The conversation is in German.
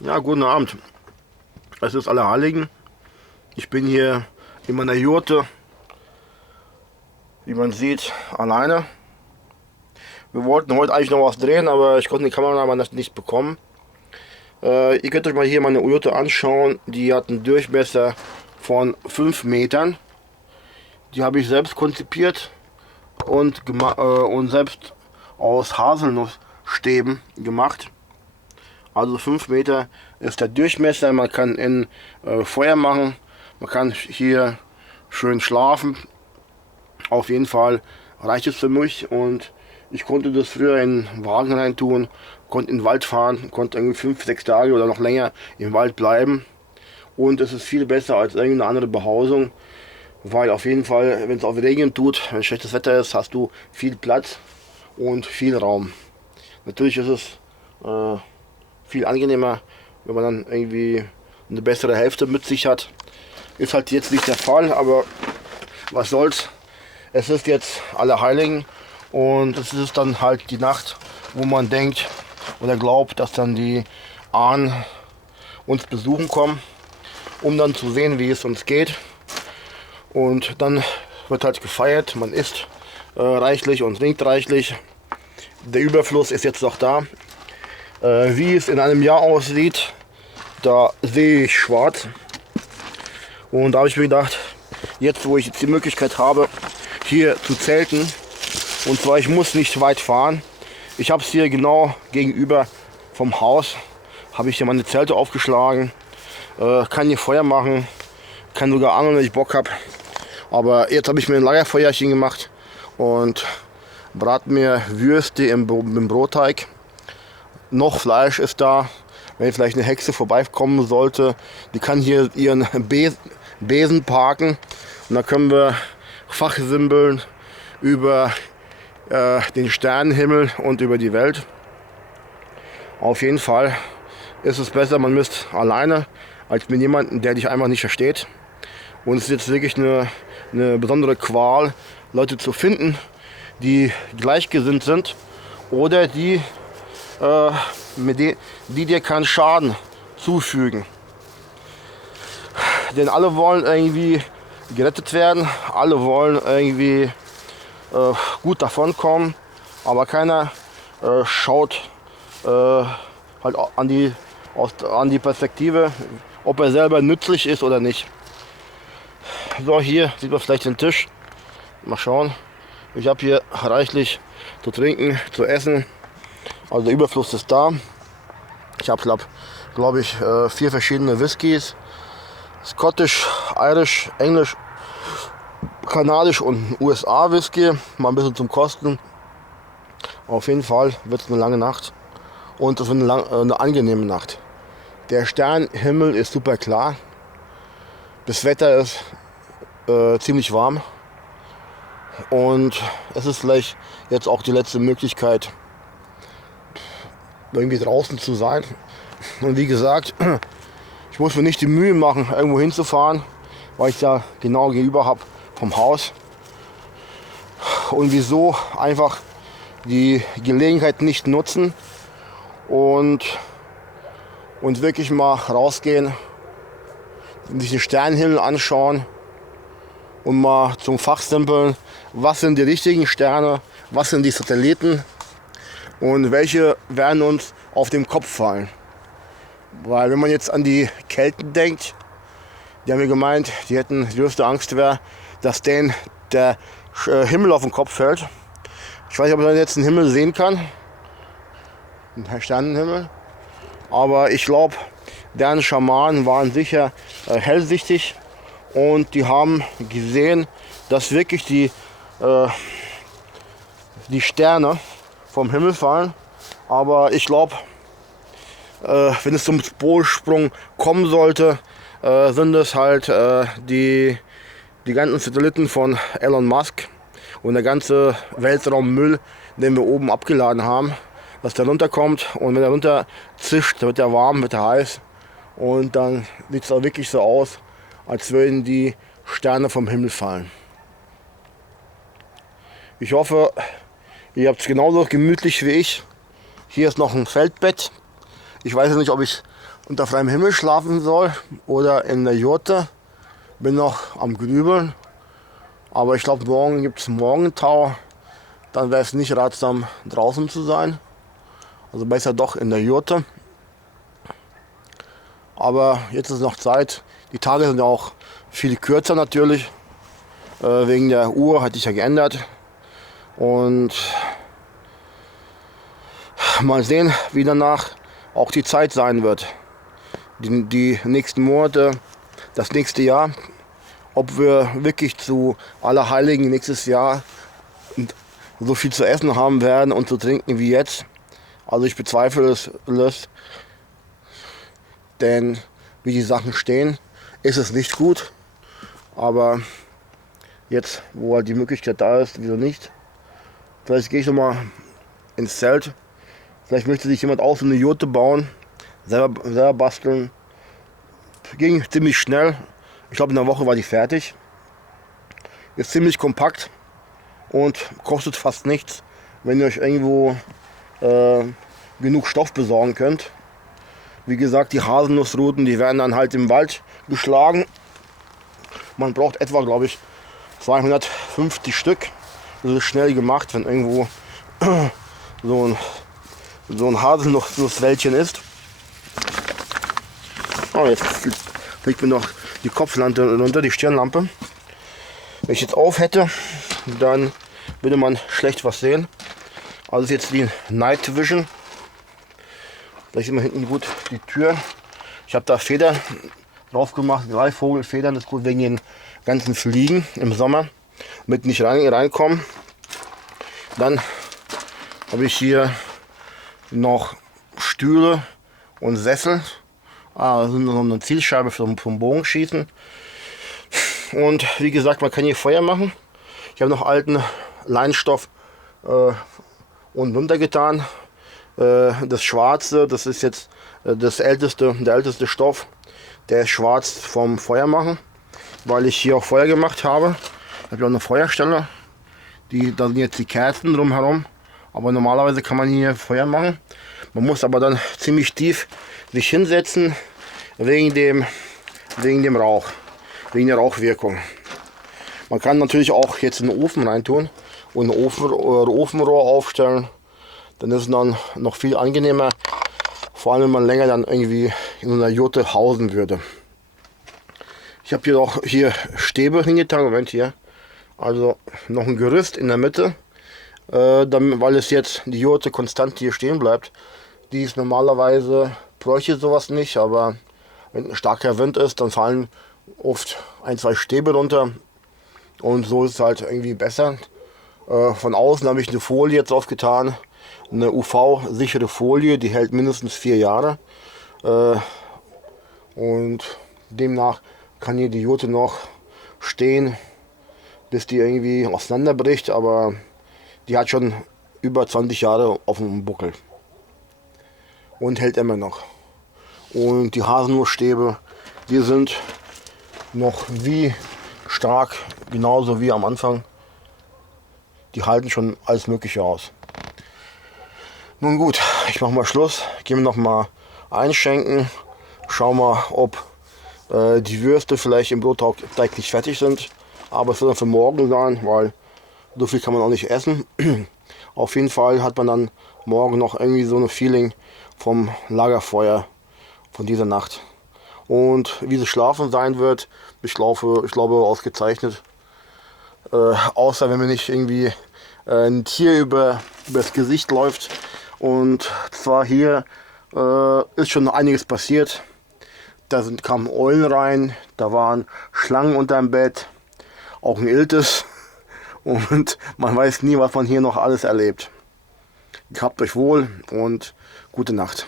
Ja, guten Abend. Es ist Allerheiligen. Ich bin hier in meiner Jurte, wie man sieht, alleine. Wir wollten heute eigentlich noch was drehen, aber ich konnte die Kamera nicht bekommen. Ihr könnt euch mal hier meine Jurte anschauen. Die hat einen Durchmesser von 5 Metern. Die habe ich selbst konzipiert und selbst aus Haselnussstäben gemacht. Also 5 Meter ist der Durchmesser. Man kann in Feuer machen. Man kann hier schön schlafen. Auf jeden Fall reicht es für mich. Und ich konnte das früher in den Wagen rein tun, konnte in den Wald fahren, konnte irgendwie 5, 6 Tage oder noch länger im Wald bleiben. Und es ist viel besser als irgendeine andere Behausung. Weil auf jeden Fall, wenn es auch regnen tut, wenn schlechtes Wetter ist, hast du viel Platz und viel Raum. Natürlich ist es viel angenehmer, wenn man dann irgendwie eine bessere Hälfte mit sich hat. Ist halt jetzt nicht der Fall, aber was soll's. Es ist jetzt Allerheiligen und es ist dann halt die Nacht, wo man denkt oder glaubt, dass dann die Ahnen uns besuchen kommen, um dann zu sehen, wie es uns geht. Und dann wird halt gefeiert, man isst reichlich und trinkt reichlich. Der Überfluss ist jetzt noch da. Wie es in einem Jahr aussieht, da sehe ich schwarz. Und da habe ich mir gedacht, jetzt wo ich jetzt die Möglichkeit habe, hier zu zelten, und zwar ich muss nicht weit fahren. Ich habe es hier genau gegenüber vom Haus, habe ich hier meine Zelte aufgeschlagen, kann hier Feuer machen, kann sogar angeln, wenn ich Bock habe. Aber jetzt habe ich mir ein Lagerfeuerchen gemacht und brate mir Würste im Brotteig. Noch Fleisch ist da. Wenn vielleicht eine Hexe vorbeikommen sollte, die kann hier ihren Besen parken. Und dann können wir fachsimpeln über den Sternenhimmel und über die Welt. Auf jeden Fall ist es besser, man misst alleine, als mit jemandem, der dich einfach nicht versteht. Und es ist jetzt wirklich eine besondere Qual, Leute zu finden, die gleichgesinnt sind oder die dir keinen Schaden zufügen. Denn alle wollen irgendwie gerettet werden, alle wollen irgendwie gut davonkommen, aber keiner schaut halt an die Perspektive, ob er selber nützlich ist oder nicht. So, hier sieht man vielleicht den Tisch. Mal schauen. Ich habe hier reichlich zu trinken, zu essen. Also der Überfluss ist da. Ich habe, glaube ich, 4 verschiedene Whiskys. Scottish, Irish, Englisch, Kanadisch und USA Whisky. Mal ein bisschen zum Kosten. Auf jeden Fall wird es eine lange Nacht. Und es wird eine angenehme Nacht. Der Sternenhimmel ist super klar. Das Wetter ist ziemlich warm. Und es ist vielleicht jetzt auch die letzte Möglichkeit, irgendwie draußen zu sein. Und wie gesagt, ich muss mir nicht die Mühe machen, irgendwo hinzufahren, weil ich da genau gegenüber habe vom Haus. Und wieso einfach die Gelegenheit nicht nutzen und wirklich mal rausgehen, sich den Sternenhimmel anschauen und mal zum Fachsimpeln, was sind die richtigen Sterne, was sind die Satelliten und welche werden uns auf den Kopf fallen. Weil wenn man jetzt an die Kelten denkt, die haben mir gemeint, die hätten die größte Angst wäre, dass denen der Himmel auf den Kopf fällt. Ich weiß nicht, ob man jetzt den Himmel sehen kann, den Sternenhimmel, aber ich glaube, deren Schamanen waren sicher hellsichtig und die haben gesehen, dass wirklich die Sterne vom Himmel fallen. Aber ich glaube, wenn es zum Polsprung kommen sollte, sind es halt die ganzen Satelliten von Elon Musk und der ganze Weltraummüll, den wir oben abgeladen haben, dass der runterkommt. Und wenn er runter zischt, wird er warm, wird er heiß. Und dann sieht es auch wirklich so aus, als würden die Sterne vom Himmel fallen. Ich hoffe, ihr habt es genauso gemütlich wie ich. Hier ist noch ein Feldbett. Ich weiß nicht, ob ich unter freiem Himmel schlafen soll oder in der Jurte. Bin noch am Grübeln. Aber ich glaube, morgen gibt es Morgentau. Dann wäre es nicht ratsam, draußen zu sein. Also besser doch in der Jurte. Aber jetzt ist noch Zeit. Die Tage sind ja auch viel kürzer natürlich. Wegen der Uhr hatte ich ja geändert. Und mal sehen, wie danach auch die Zeit sein wird. Die nächsten Monate, das nächste Jahr. Ob wir wirklich zu Allerheiligen nächstes Jahr so viel zu essen haben werden und zu trinken wie jetzt. Also ich bezweifle es. Denn wie die Sachen stehen, ist es nicht gut. Aber jetzt, wo halt die Möglichkeit da ist, wieso nicht? Vielleicht gehe ich nochmal ins Zelt. Vielleicht möchte sich jemand auch so eine Jurte bauen, selber basteln. Ging ziemlich schnell. Ich glaube, in einer Woche war die fertig. Ist ziemlich kompakt und kostet fast nichts, wenn ihr euch irgendwo genug Stoff besorgen könnt. Wie gesagt, die Haselnussruten, die werden dann halt im Wald geschlagen. Man braucht etwa, glaube ich, 250 Stück. Das ist schnell gemacht, wenn irgendwo so ein Haselnusswäldchen ist. Oh, jetzt fliegt mir noch die Kopflampe runter, die Stirnlampe. Wenn ich jetzt auf hätte, dann würde man schlecht was sehen. Also ist jetzt die Night Vision. Da sieht man hinten gut die Tür. Ich habe da Federn drauf gemacht, Greifvogelfedern. Das ist gut wegen den ganzen Fliegen im Sommer, damit nicht reinkommen. Dann habe ich hier noch Stühle und Sessel. Das ist noch eine Zielscheibe vom Bogenschießen. Und wie gesagt, man kann hier Feuer machen. Ich habe noch alten Leinstoff unten runtergetan. Das Schwarze, das ist jetzt der älteste Stoff. Der ist schwarz vom Feuer machen, weil ich hier auch Feuer gemacht habe. Ich habe ja auch eine Feuerstelle. Da sind jetzt die Kerzen drumherum. Aber normalerweise kann man hier Feuer machen. Man muss aber dann ziemlich tief sich hinsetzen wegen dem Rauch, wegen der Rauchwirkung. Man kann natürlich auch jetzt in den Ofen reintun und ein Ofenrohr aufstellen. Dann ist es dann noch viel angenehmer, vor allem wenn man länger dann irgendwie in einer Jurte hausen würde. Ich habe hier auch Stäbe hingetan, Moment hier. Also noch ein Gerüst in der Mitte, weil es jetzt die Jurte konstant hier stehen bleibt. Die ist normalerweise, bräuchte sowas nicht, aber wenn ein starker Wind ist, dann fallen oft ein, zwei Stäbe runter und so ist es halt irgendwie besser. Von außen habe ich eine Folie jetzt aufgetan, eine UV-sichere Folie, die hält mindestens 4 Jahre und demnach kann hier die Jurte noch stehen, bis die irgendwie auseinanderbricht, aber die hat schon über 20 Jahre auf dem Buckel und hält immer noch. Und die Haselnussstäbe, die sind noch wie stark, genauso wie am Anfang. Die halten schon alles Mögliche aus. Nun gut, ich mache mal Schluss, gehe mir noch mal einschenken, schau mal, ob die Würste vielleicht im Brotteig nicht fertig sind. Aber es wird dann für morgen sein, weil so viel kann man auch nicht essen. Auf jeden Fall hat man dann morgen noch irgendwie so ein Feeling vom Lagerfeuer von dieser Nacht. Und wie es schlafen sein wird, ich glaube ausgezeichnet. Außer wenn mir nicht irgendwie ein Tier über das Gesicht läuft. Und zwar hier ist schon einiges passiert. Da kamen Eulen rein, da waren Schlangen unterm Bett, auch ein Iltis. Und man weiß nie, was man hier noch alles erlebt. Gehabt euch wohl und gute Nacht.